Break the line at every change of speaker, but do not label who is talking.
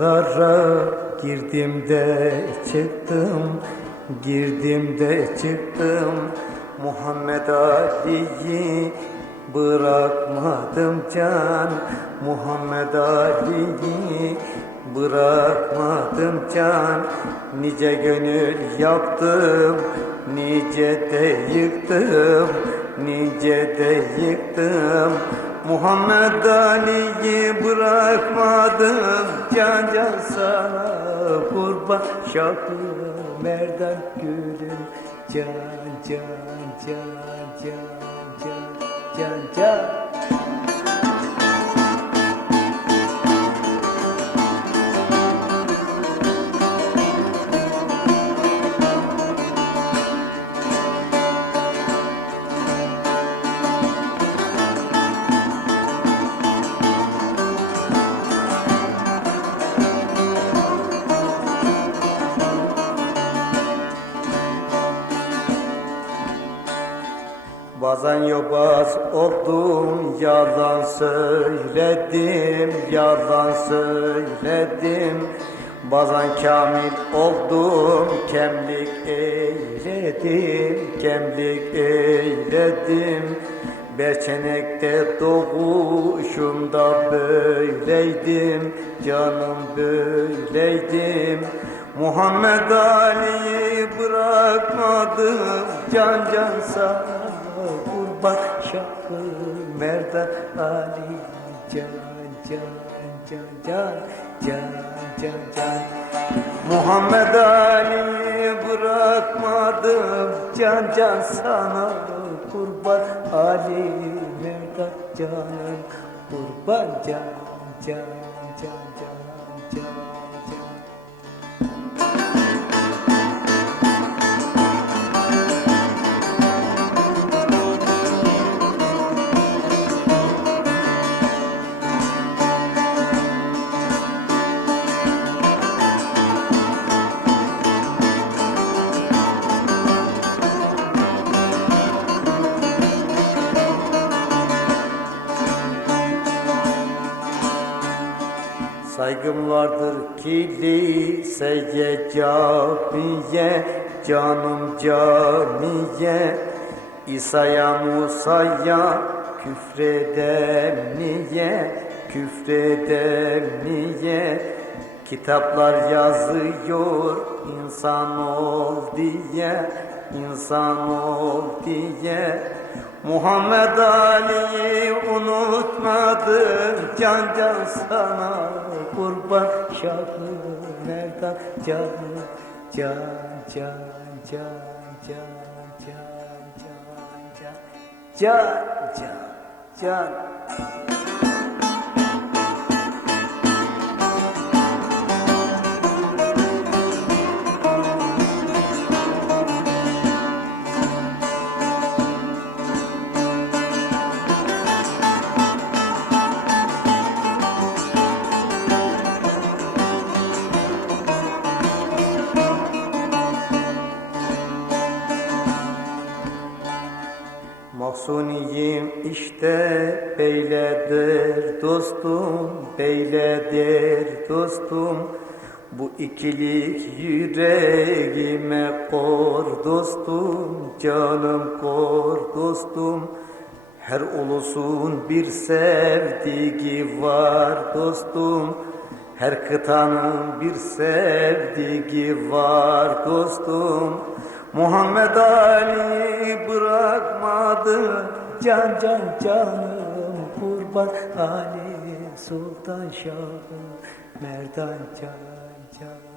Dağlara girdim de çıktım Girdim de çıktım. Muhammed Ali'yi bırakmadım can. Muhammed Ali'yi bırakmadım can. Nice gönül yaptım Nice de yıktım Nice de yıktım Muhammed Ali'yi bırakmadım. Can can sana kurban Şahı Merdan gülüm. Can can can can can can can Bazen yobaz oldum, yalan söyledim, yalan söyledim. Bazen kamil oldum, kemlik eyledim, kemlik eyledim. Berçenekte doğuşumda böyleydim, canım böyleydim. Muhammed Ali'yi bırakmadım, can can kurban şahı Merdan Ali. Can can can can can can can. Muhammed Ali'yi bırakmadım. Can can sana kurban Ali. Merdan canım kurban can can Saygım vardır kiliseye, camiye, canım camiye. İsa'ya, Musa'ya küfredem niye, küfredem niye? Kitaplar yazıyor insan ol diye, insan ol diye. Muhammed Ali'yi unutmadım can can sana kurban şahı Merdan can can can can can can can can can can Mahsuniyim işte beyledir dostum, beyledir dostum. Bu ikilik yüreğime kor dostum, canım kor dostum. Her ulusun bir sevdiği var dostum. Her kıtanın bir sevdiği var dostum. Muhammed Ali bırakmadı. Can can canım kurban. Ali Sultan Şahı Merdan can can